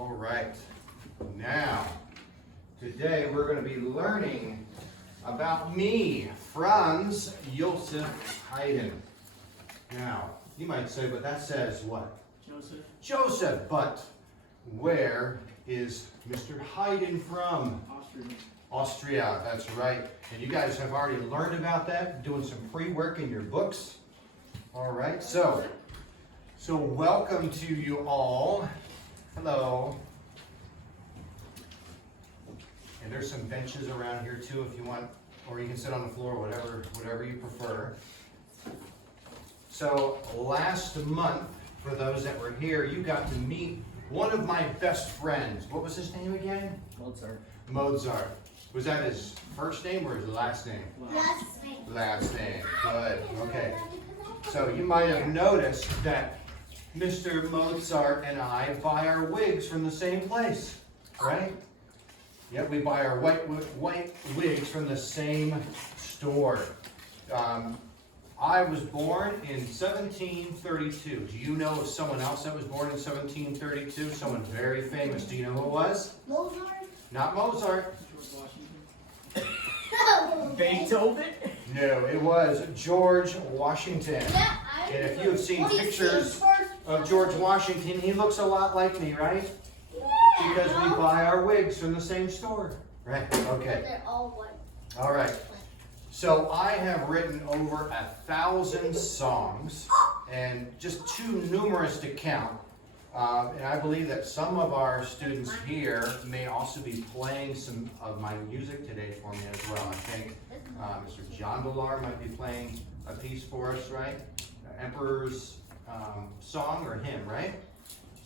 All right. Now, today we're going to be learning about me, Franz Joseph Haydn. Now, you might say, but that says what? Joseph. Joseph, but where is Mr. Haydn from? Austria. Austria, that's right. And you guys have already learned about that, doing some pre-work in your books. All right, so welcome to you all. Hello. And there's some benches around here too if you want, or you can sit on the floor, whatever you prefer. So last month, for those that were here, you got to meet one of my best friends. What was his name again? Mozart. Mozart. Was that his first name or his last name? Last name. Last name. Good. Okay. So you might have noticed that Mr. Mozart and I buy our wigs from the same place, right? Yep, we buy our white wigs from the same store. I was born in 1732. Do you know of someone else that was born in 1732? Someone very famous. Do you know who it was? Mozart? Not Mozart. George No. Washington. Beethoven. No, it was George Washington. Yeah, And if you have seen pictures of George Washington, he looks a lot like me, right? Because we buy our wigs from the same store. Right, okay. They're all white. All right. So I have written over 1,000 songs, and just too numerous to count. And I believe that some of our students here may also be playing some of my music today for me as well. I think Mr. John Villar might be playing a piece for us, right? Emperor's song or hymn, right?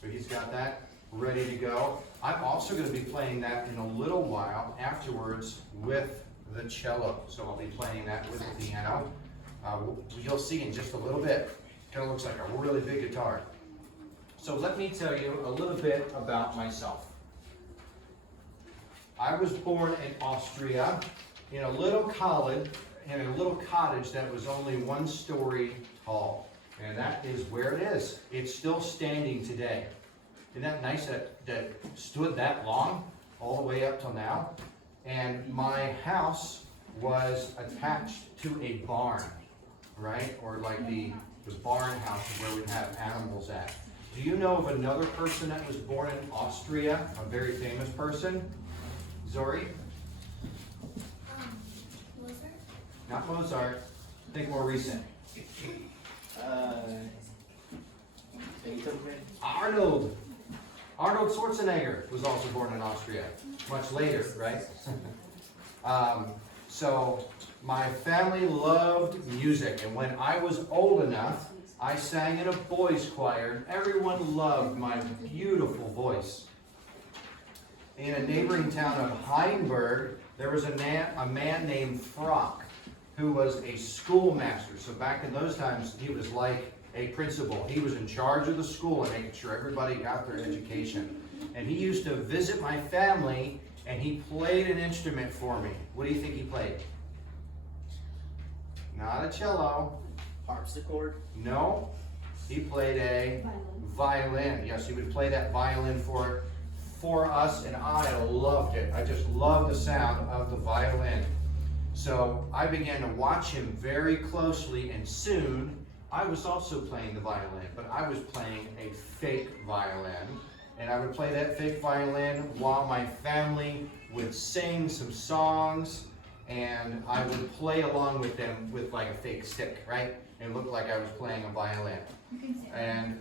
So he's got that ready to go. I'm also going to be playing that in a little while afterwards with the cello. So I'll be playing that with the piano. You'll see in just a little bit. Kind of looks like a really big guitar. So let me tell you a little bit about myself. I was born in Austria in a little cottage that was only 1 story tall. And that is where it is. It's still standing today. Isn't that nice that stood that long all the way up till now? And my house was attached to a barn, right? Or like the barn house where we have animals at. Do you know of another person that was born in Austria? A very famous person? Zori? Mozart? Not Mozart. Think more recent. Beethoven. Arnold. Arnold Schwarzenegger was also born in Austria, much later, right? So my family loved music, and when I was old enough, I sang in a boys' choir, and everyone loved my beautiful voice. In a neighboring town of Heinberg, there was a man named Frank, who was a schoolmaster. So back in those times, he was like a principal. He was in charge of the school and making sure everybody got their education. And he used to visit my family, and he played an instrument for me. What do you think he played? Not a cello. Harpsichord. No, he played a violin. Yes, he would play that violin for us, and I loved it. I just loved the sound of the violin. So I began to watch him very closely, and soon I was also playing the violin, but I was playing a fake violin. And I would play that fake violin while my family would sing some songs, and I would play along with them with like a fake stick, right? And look like I was playing a violin. And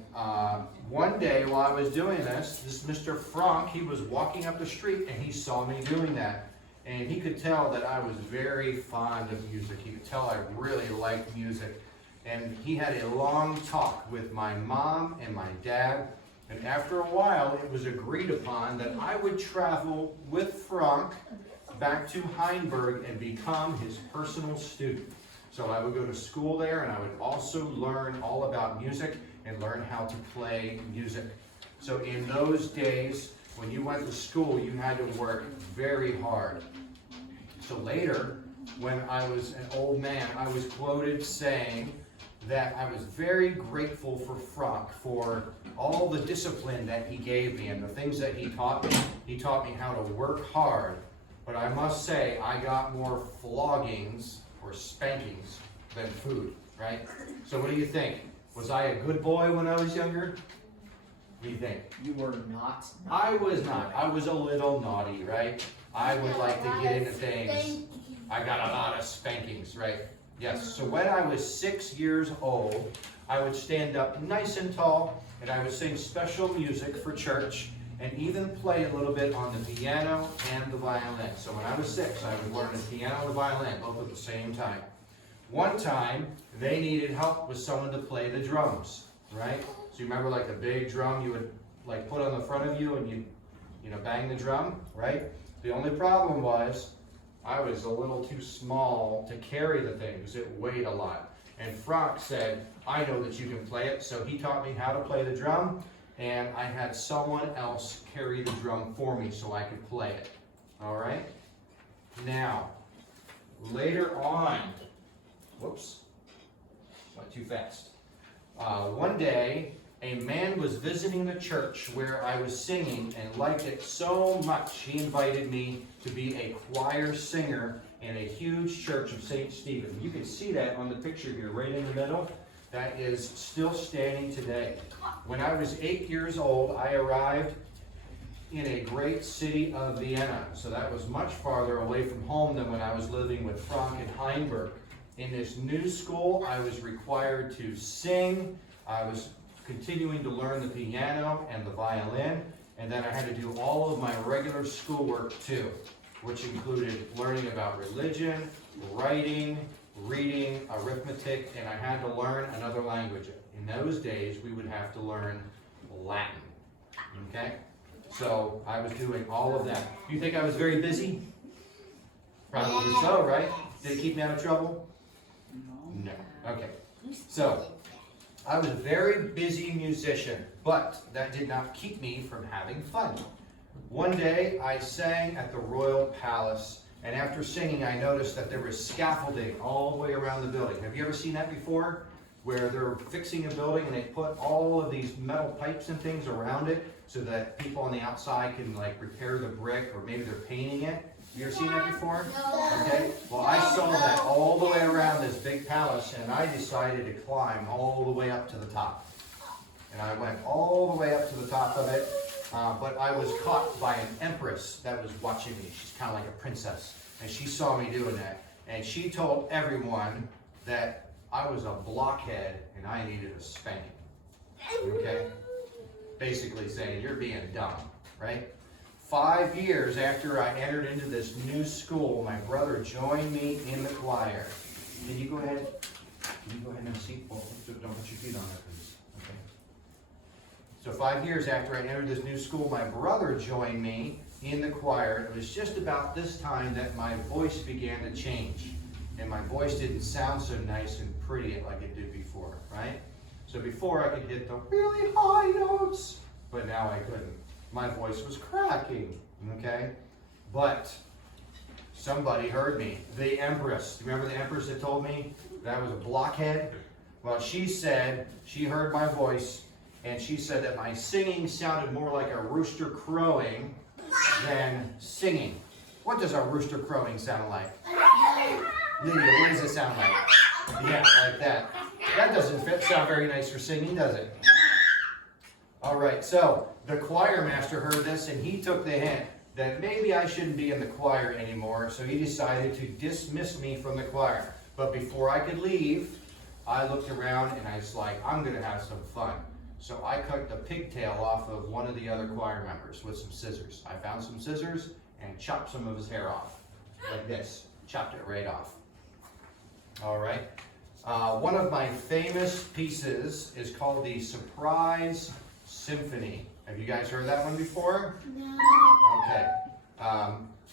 one day while I was doing this Mr. Frank, he was walking up the street and he saw me doing that. And he could tell that I was very fond of music. He could tell I really liked music. And he had a long talk with my mom and my dad. And after a while, it was agreed upon that I would travel with Frank back to Heinberg and become his personal student. So I would go to school there, and I would also learn all about music and learn how to play music. So in those days, when you went to school, you had to work very hard. So later, when I was an old man, I was quoted saying that I was very grateful for Frank for all the discipline that he gave me and the things that he taught me. He taught me how to work hard, but I must say I got more floggings or spankings than food, right? So what do you think? Was I a good boy when I was younger? What do you think? You were not. I was not. I was a little naughty, right? I would like to get into things. I got a lot of spankings, right? Yes. So when I was 6 years old, I would stand up nice and tall, and I would sing special music for church, and even play a little bit on the piano and the violin. So when I was 6, I would learn the piano and the violin, both at the same time. One time, they needed help with someone to play the drums, right? So you remember like the big drum you would like put on the front of you and you bang the drum, right? The only problem was I was a little too small to carry the thing because it weighed a lot. And Frank said, I know that you can play it, so he taught me how to play the drum, and I had someone else carry the drum for me so I could play it. All right? Now, later on, whoops, went too fast. One day, a man was visiting the church where I was singing and liked it so much he invited me to be a choir singer in a huge church of St. Stephen. You can see that on the picture here, right in the middle. That is still standing today. When I was 8 years old, I arrived in a great city of Vienna. So that was much farther away from home than when I was living with Frank in Heinberg. In this new school, I was required to sing. I was continuing to learn the piano and the violin, and then I had to do all of my regular schoolwork too, which included learning about religion, writing, reading, arithmetic, and I had to learn another language. In those days, we would have to learn Latin, okay? So I was doing all of that. You think I was very busy? Probably so, right? Did it keep me out of trouble? No. Okay. So, I was a very busy musician, but that did not keep me from having fun. One day, I sang at the Royal Palace, and after singing, I noticed that there was scaffolding all the way around the building. Have you ever seen that before? Where they're fixing a building and they put all of these metal pipes and things around it so that people on the outside can like repair the brick, or maybe they're painting it. You ever seen that before? Okay. Well, I saw that all the way around this big palace, and I decided to climb all the way up to the top. And I went all the way up to the top of it, but I was caught by an empress that was watching me. She's kind of like a princess, and she saw me doing that. And she told everyone that I was a blockhead and I needed a spanking. Okay? Basically saying, you're being dumb, right? 5 years after I entered into this new school, my brother joined me in the choir. Can you go ahead? Can you go ahead and have a seat? Oh, don't put your feet on that, please. Okay. So 5 years after I entered this new school, my brother joined me in the choir. It was just about this time that my voice began to change. And my voice didn't sound so nice and pretty like it did before, right? So before I could hit the really high notes, but now I couldn't. My voice was cracking, okay? But somebody heard me. The Empress. Remember the Empress that told me that I was a blockhead? Well, she said she heard my voice, and she said that my singing sounded more like a rooster crowing than singing. What does a rooster crowing sound like? Lydia, what does it sound like? Yeah, like that. That doesn't sound very nice for singing, does it? All right, so the choir master heard this, and he took the hint that maybe I shouldn't be in the choir anymore, so he decided to dismiss me from the choir. But before I could leave, I looked around and I was like, I'm going to have some fun. So I cut the pigtail off of one of the other choir members with some scissors. I found some scissors and chopped some of his hair off, like this. Chopped it right off. All right. One of my famous pieces is called the Surprise Symphony. Have you guys heard that one before? No. Okay.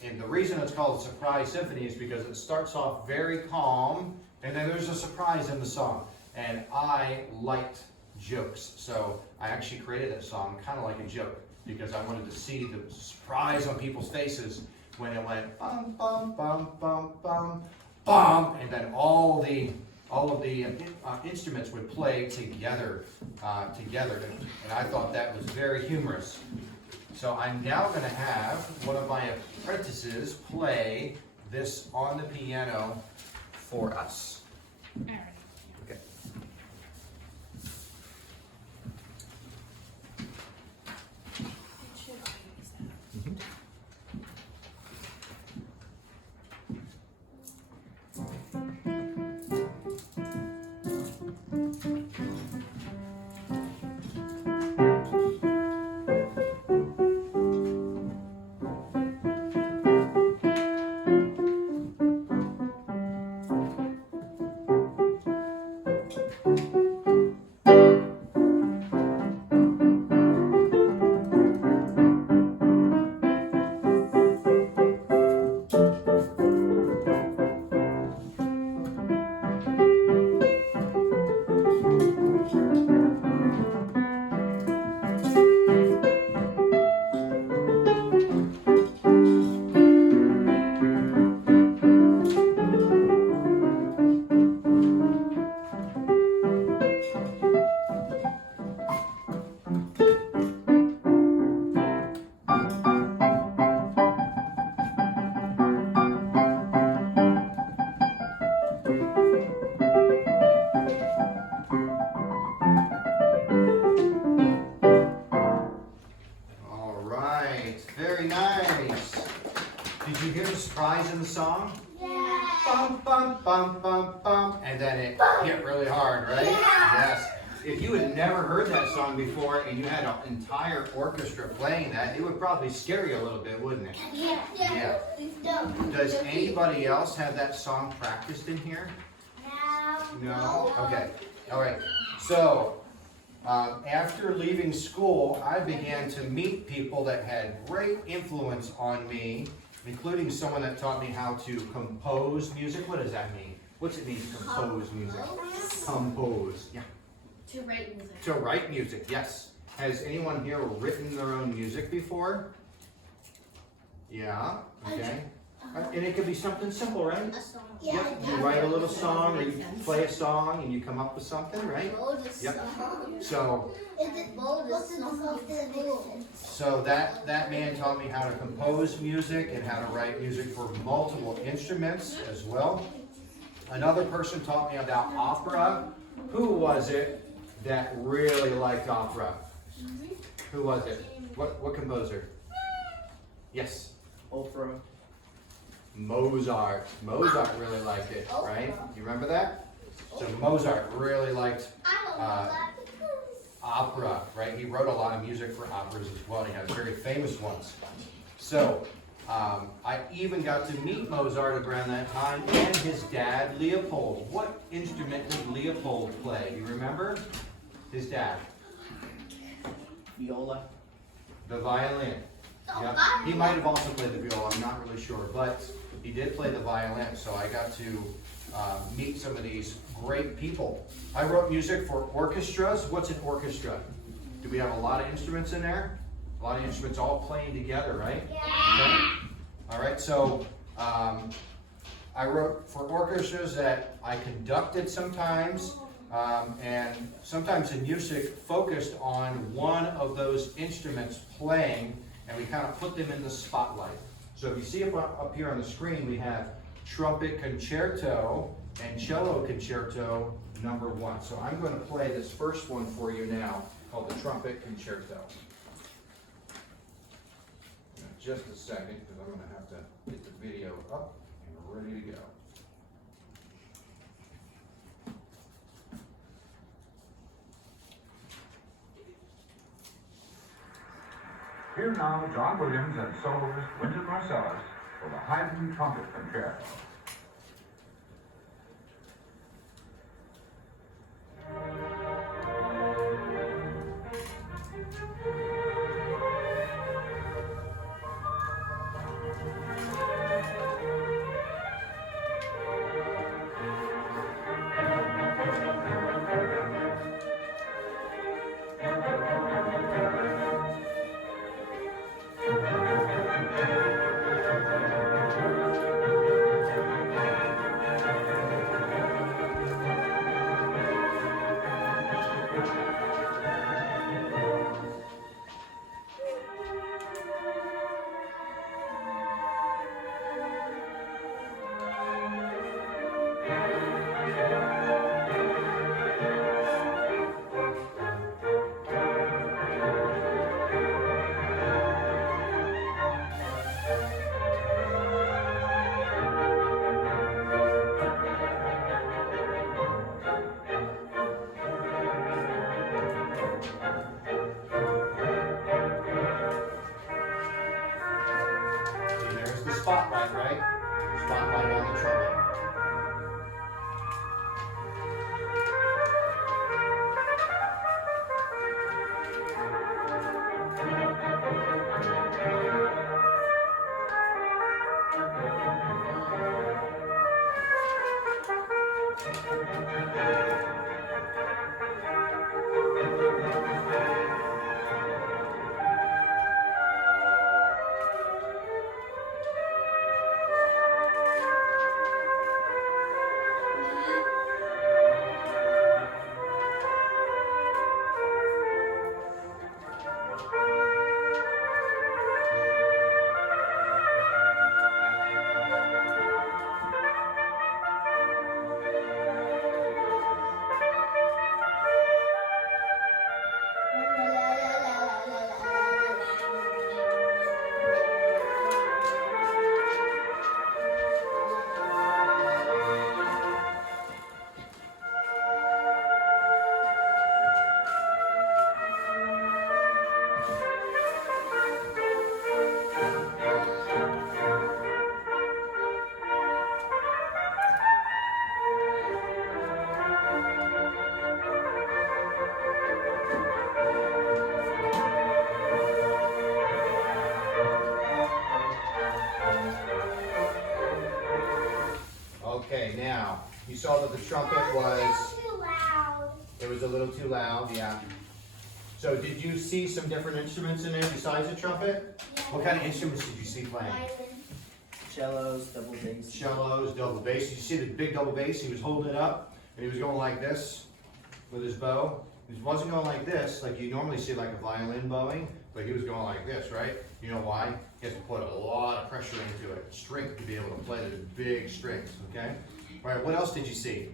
And the reason it's called Surprise Symphony is because it starts off very calm, and then there's a surprise in the song. And I liked jokes, so I actually created that song kind of like a joke, because I wanted to see the surprise on people's faces when it went bum, bum, bum, bum, bum, bum, and then all the all of the instruments would play together, and I thought that was very humorous. So I'm now going to have one of my apprentices play this on the piano for us. Okay. Very nice. Did you hear the surprise in the song? Yeah. Bum, bum, bum, bum, bum. And then it hit really hard, right? Yeah. Yes. If you had never heard that song before and you had an entire orchestra playing that, it would probably scare you a little bit, wouldn't it? Yeah. Does anybody else have that song practiced in here? No? Okay. All right. So, after leaving school, I began to meet people that had great influence on me, including someone that taught me how to compose music. What does that mean? What's it mean to compose music? Compose. Yeah. To write music. To write music, yes. Has anyone here written their own music before? Yeah. Okay. And it could be something simple, right? A song. Yep. You write a little song, or you play a song, and you come up with something, right? Yep. So. So that man taught me how to compose music and how to write music for multiple instruments as well. Another person taught me about opera. Who was it that really liked opera? Who was it? What composer? Yes. Oprah. Mozart. Mozart really liked it, right? You remember that? So Mozart really liked opera, right? He wrote a lot of music for operas as well. He has very famous ones. So I even got to meet Mozart around that time and his dad, Leopold. What instrument did Leopold play? You remember? His dad. Viola. The violin. Yep. He might have also played the viola, I'm not really sure, but he did play the violin, so I got to meet some of these great people. I wrote music for orchestras. What's an orchestra? Do we have a lot of instruments in there? A lot of instruments all playing together, right? Yeah. Okay. All right, so I wrote for orchestras that I conducted sometimes, and sometimes the music focused on one of those instruments playing, and we kind of put them in the spotlight. So if you see up here on the screen, we have Trumpet Concerto and Cello Concerto number 1. So I'm going to play this first one for you now, called the Trumpet Concerto. Just a second, because I'm going to have to get the video up and ready to go. Here now, John Williams and soloist Wynton Marsalis for the Haydn Trumpet Concerto. spotlight, right? Spotlight on the trumpet. Okay, now, you saw that the trumpet was, too loud. it was a little too loud, yeah. So did you see some different instruments in there besides the trumpet? Yeah. What kind of instruments did you see playing? Violin. Cellos, double bass. Cellos, double bass. Did you see the big double bass? He was holding it up, and he was going like this with his bow. He wasn't going like this, like you normally see like a violin bowing, but he was going like this, right? You know why? He has to put a lot of pressure into it, strength to be able to play the big strings, okay? All right, what else did you see?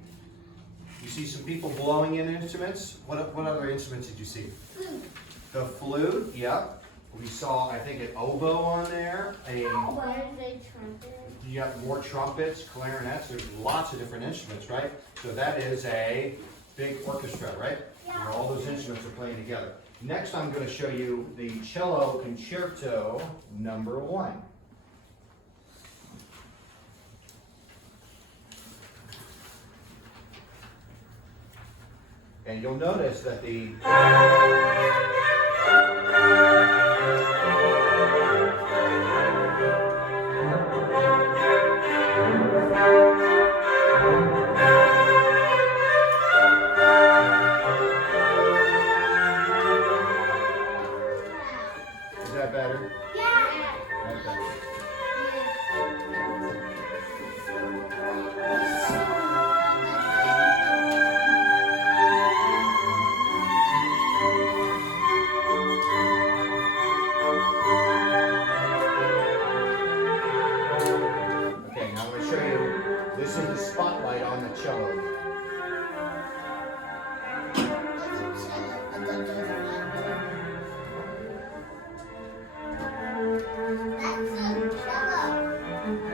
You see some people blowing in instruments? What other instruments did you see? Flute. The flute, yep. We saw, I think, an oboe on there, Why is they trumpet? you got more trumpets, clarinets, there's lots of different instruments, right? So that is a big orchestra, right? Where all those instruments are playing together. Next, I'm going to show you the Cello Concerto number 1. And you'll notice that the is that better? Yeah. Okay. Okay, now I'm going to show you, this is the spotlight on the cello. That's a cello.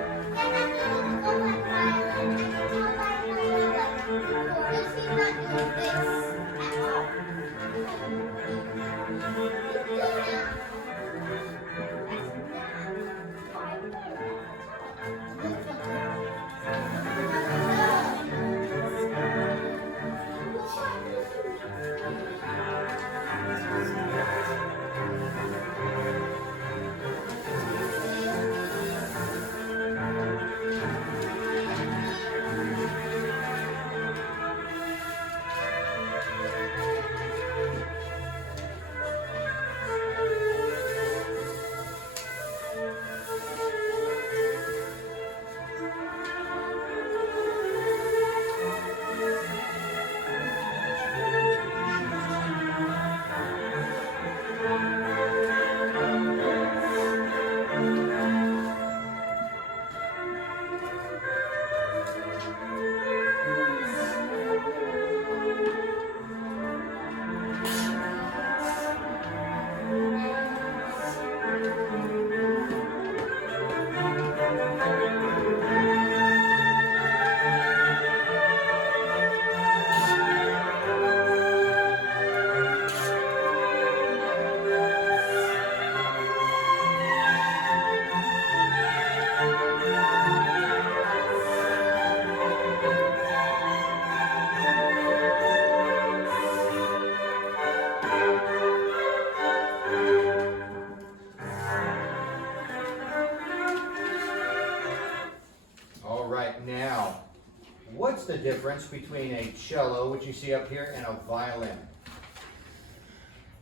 what's the difference between a cello, which you see up here, and a violin?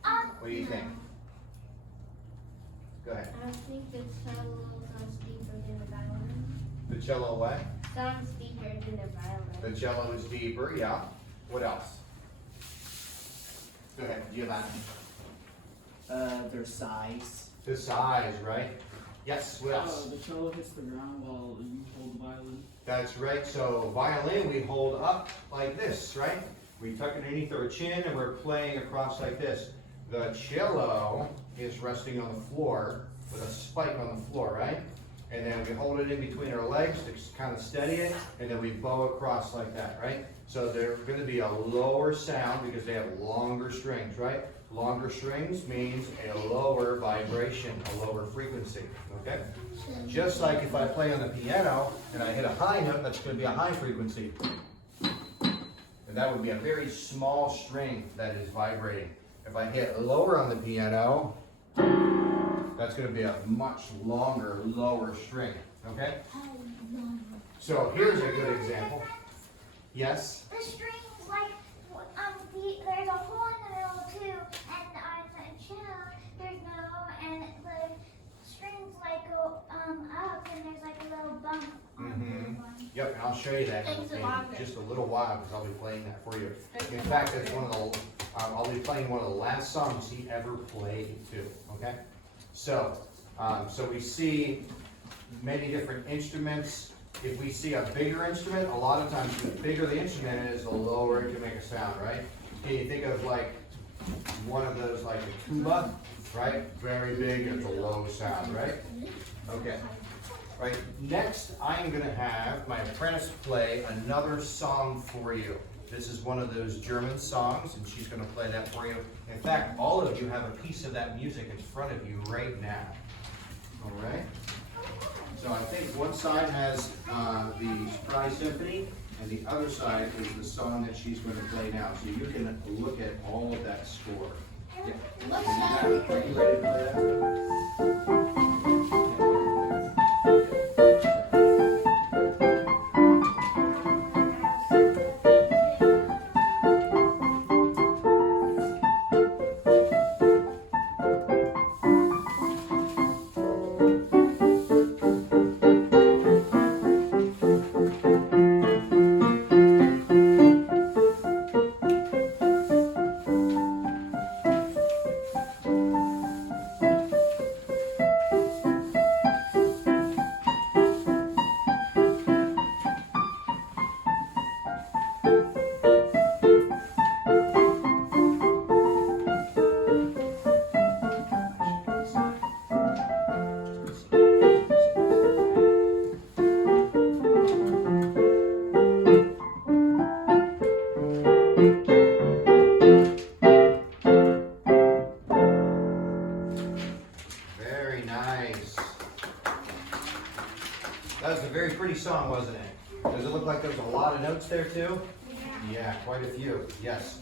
What do you think? Go ahead. I think the cello sounds deeper than the violin. The cello what? Sounds deeper than the violin. The cello is deeper, yeah. What else? Go ahead, Giovanni. Their size. The size, right? Yes, what else? The cello hits the ground while you hold the violin. That's right. So violin we hold up like this, right? We tuck it underneath our chin and we're playing across like this. The cello is resting on the floor with a spike on the floor, right? And then we hold it in between our legs to kind of steady it, and then we bow across like that, right? So they're going to be a lower sound because they have longer strings, right? Longer strings means a lower vibration, a lower frequency, okay? Just like if I play on the piano and I hit a high note, that's going to be a high frequency. And that would be a very small string that is vibrating. If I hit lower on the piano, that's going to be a much longer, lower string, okay? So here's a good example. Yes? The strings, like, there's a hole in the middle too, and on the cello, there's no, and the strings like go up, and there's like a little bump on the one. Yep, and I'll show you that in just a little while because I'll be playing that for you. In fact, it's one of the, I'll be playing one of the last songs he ever played too, okay? So, so we see many different instruments. If we see a bigger instrument, a lot of times the bigger the instrument is, the lower it can make a sound, right? Can you think of like one of those, like a tuba, right? Very big, it's a low sound, right? Okay. Right, next I'm going to have my apprentice play another song for you. This is one of those German songs, and she's going to play that for you. In fact, all of you have a piece of that music in front of you right now. All right? So I think one side has the Surprise Symphony, and the other side is the song that she's going to play now. So you can look at all of that score. Yeah. Are you ready to play that? That was a very pretty song, wasn't it? Does it look like there's a lot of notes there too? Yeah, quite a few, yes.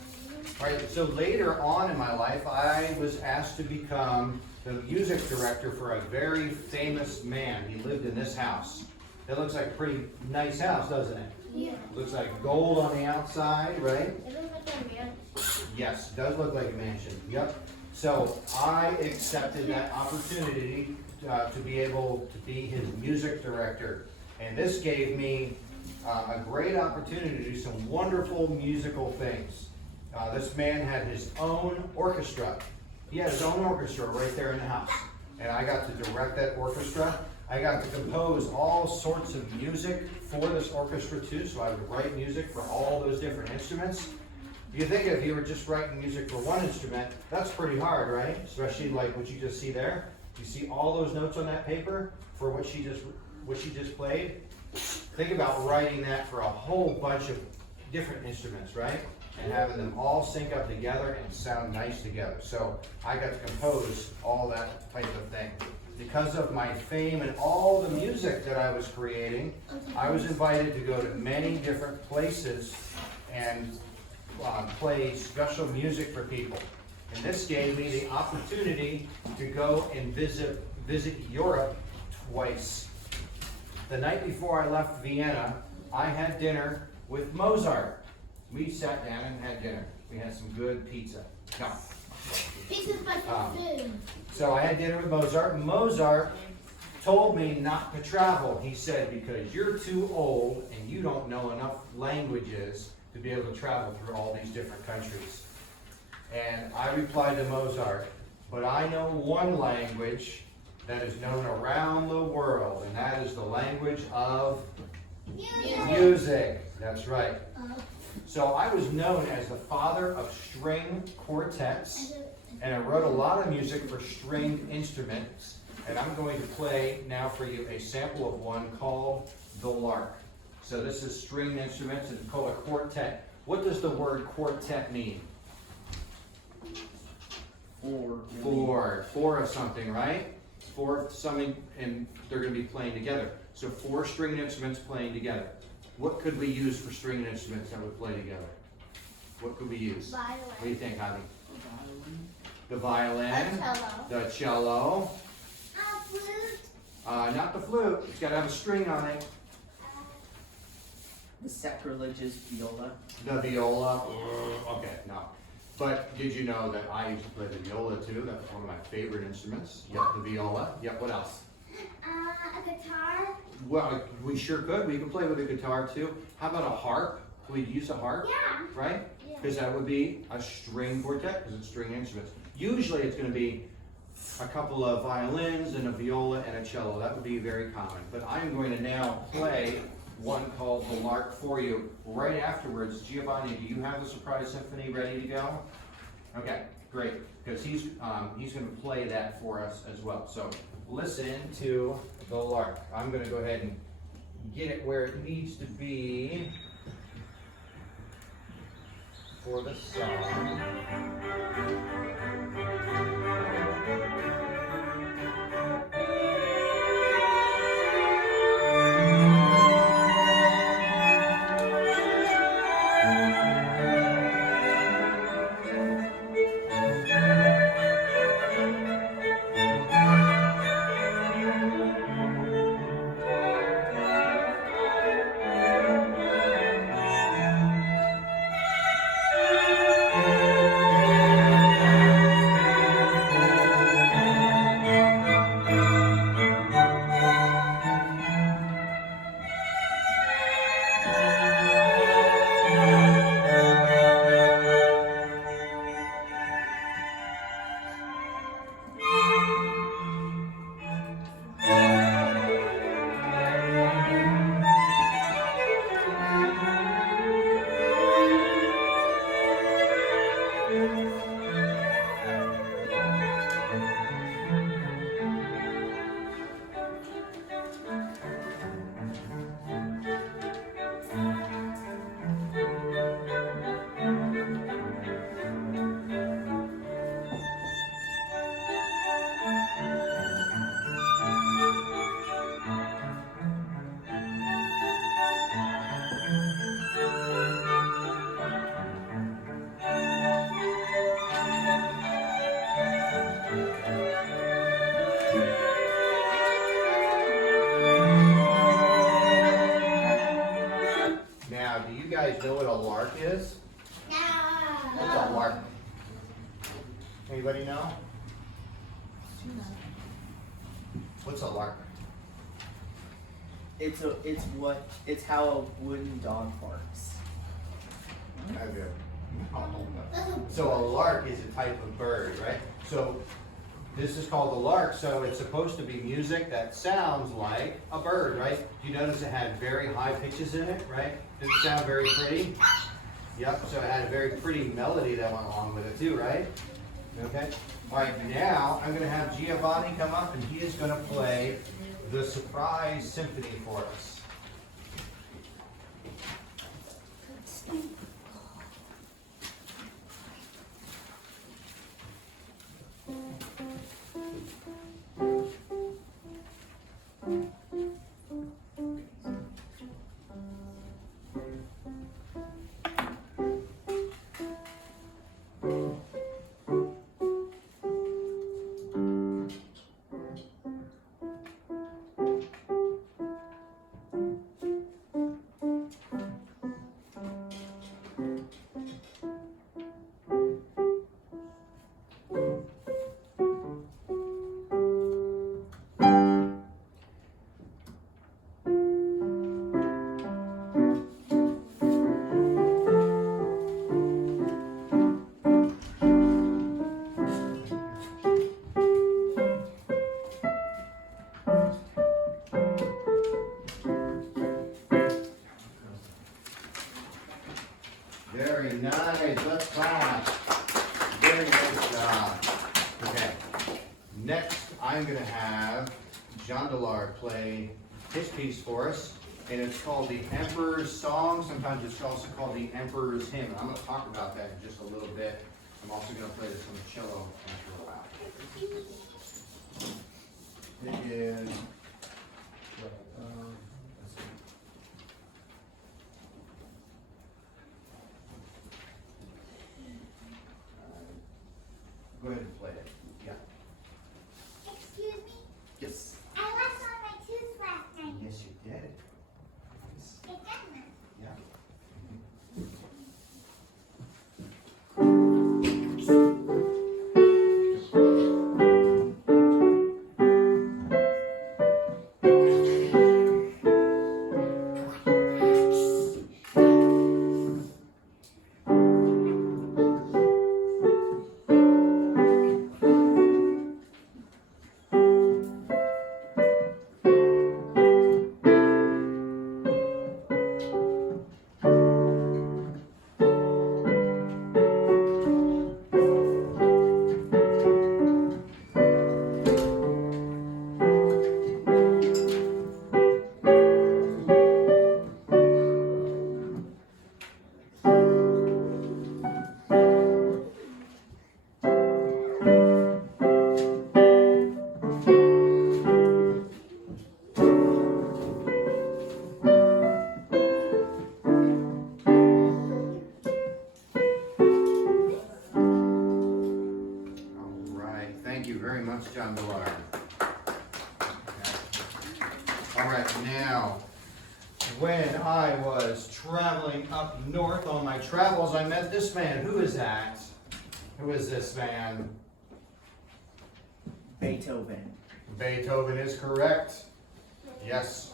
All right, so later on in my life, I was asked to become the music director for a very famous man. He lived in this house. It looks like a pretty nice house, doesn't it? Yeah. Looks like gold on the outside, right? It looks like a man. Yes, it does look like a mansion. Yep. So I accepted that opportunity to be able to be his music director. And this gave me a great opportunity to do some wonderful musical things. This man had his own orchestra. He had his own orchestra right there in the house. And I got to direct that orchestra. I got to compose all sorts of music for this orchestra too, so I would write music for all those different instruments. You think if you were just writing music for one instrument, that's pretty hard, right? Especially like what you just see there. You see all those notes on that paper for what she just played. Think about writing that for a whole bunch of different instruments, right? And having them all sync up together and sound nice together. So I got to compose all that type of thing. Because of my fame and all the music that I was creating, I was invited to go to many different places and play special music for people. And this gave me the opportunity to go and visit Europe twice. The night before I left Vienna, I had dinner with Mozart. We sat down and had dinner. We had some good pizza. No. Pizza's my favorite food. So I had dinner with Mozart. Mozart told me not to travel. He said, because you're too old and you don't know enough languages to be able to travel through all these different countries. And I replied to Mozart, but I know one language that is known around the world, and that is the language of music. That's right. So I was known as the father of string quartets, and I wrote a lot of music for stringed instruments. And I'm going to play now for you a sample of one called the Lark. So this is stringed instruments. It's called a quartet. What does the word quartet mean? Four of something, right? Four of something, and they're going to be playing together. So 4 stringed instruments playing together. What could we use for stringed instruments that would play together? What could we use? Violin. What do you think, Javi? Violin. The violin. A cello. The cello. Flute. Not the flute. It's got to have a string on it. The sacrilegious viola. The viola. Okay, no. But did you know that I used to play the viola too? That's one of my favorite instruments. Yep, the viola. Yep, what else? A guitar. Well, we sure could. We could play with a guitar too. How about a harp? We'd use a harp, Yeah. right? Yeah. Because that would be a string quartet because it's string instruments. Usually it's going to be a couple of violins and a viola and a cello. That would be very common. But I'm going to now play one called the Lark for you. Right afterwards, Giovanni, do you have the Surprise Symphony ready to go? Okay, great. Because he's going to play that for us as well. So listen to the Lark. I'm going to go ahead and get it where it needs to be for the song. Know what a lark is? No. What's a lark? Anybody know? What's a lark? It's how a wooden dog barks. So a lark is a type of bird, right? So this is called the lark, so it's supposed to be music that sounds like a bird, right? You notice it had very high pitches in it, right? Did it sound very pretty? Yep, so it had a very pretty melody that went along with it too, right? Okay? All right, now I'm going to have Giovanni come up and he is going to play the Surprise Symphony for us. nice. Let's clap. Very nice job. Okay. Next, I'm going to have Jean Delard play his piece for us, and it's called the Emperor's Song. Sometimes it's also called the Emperor's Hymn. I'm going to talk about that in just a little bit. I'm also going to play this on the cello after a while. It is. Let's see. Go ahead and play it. Yeah. Excuse me? Yes. I left on my tooth last night. Yes, you did. It's Emma. Yeah. John Delard. Okay. All right, now, when I was traveling up north on my travels, I met this man. Who is that? Who is this man? Beethoven. Beethoven is correct. Yes.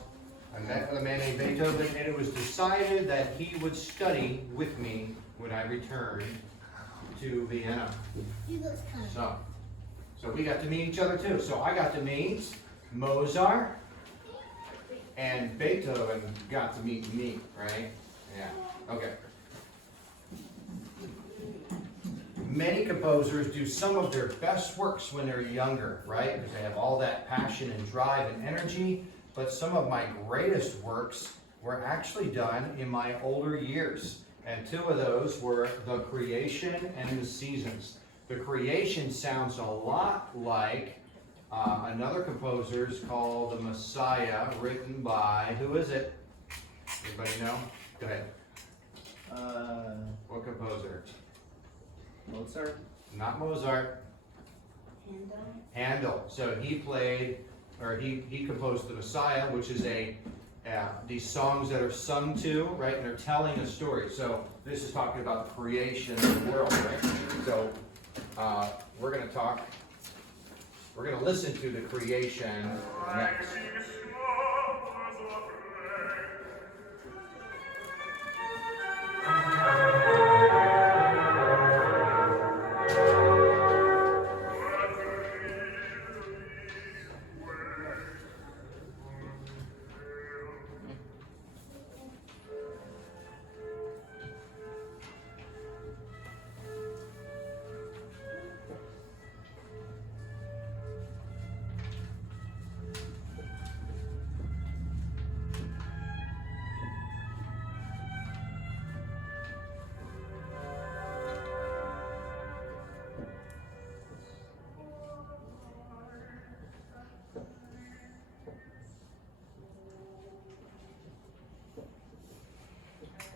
I met a man named Beethoven, and it was decided that he would study with me when I returned to Vienna. So we got to meet each other too. So I got to meet Mozart, and Beethoven got to meet me, right? Yeah. Okay. Many composers do some of their best works when they're younger, right? Because they have all that passion and drive and energy. But some of my greatest works were actually done in my older years. And two of those were The Creation and The Seasons. The Creation sounds a lot like another composer's called The Messiah, written by, who is it? Anybody know? Go ahead. What composer? Mozart? Not Mozart. Handel. So he played, or he composed The Messiah, which is these songs that are sung to, right? And they're telling a story. So this is talking about the creation of the world, right? So we're going to listen to the creation next.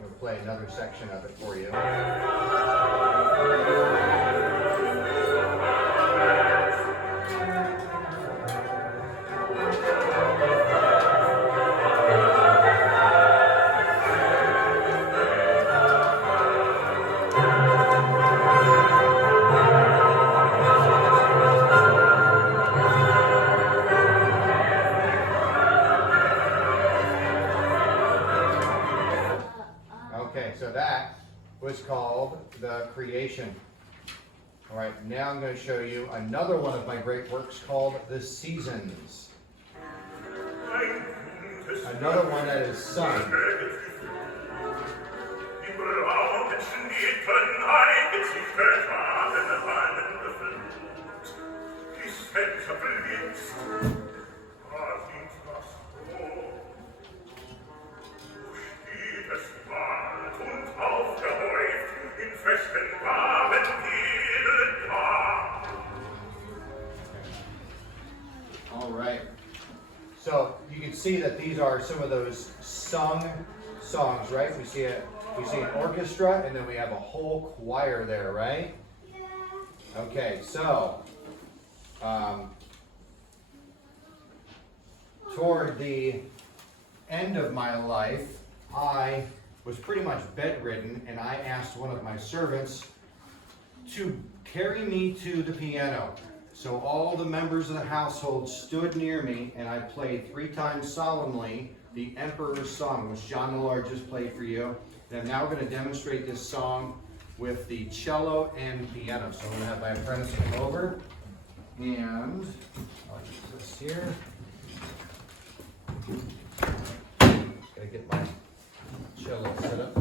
I'm going to play another section of it for you. Okay, so that was called The Creation. All right, now I'm going to show you another one of my great works called The Seasons. Another one that is sung. All right. So you can see that these are some of those sung songs, right? We see an orchestra, and then we have a whole choir there, right? Yeah. Okay, so toward the end of my life, I was pretty much bedridden, and I asked one of my servants to carry me to the piano. So all the members of the household stood near me, and I played 3 times solemnly the Emperor's Song, which John Millard just played for you. And I'm now going to demonstrate this song with the cello and piano. So I'm going to have my apprentice come over, and I'll use this here. Just got to get my cello set up.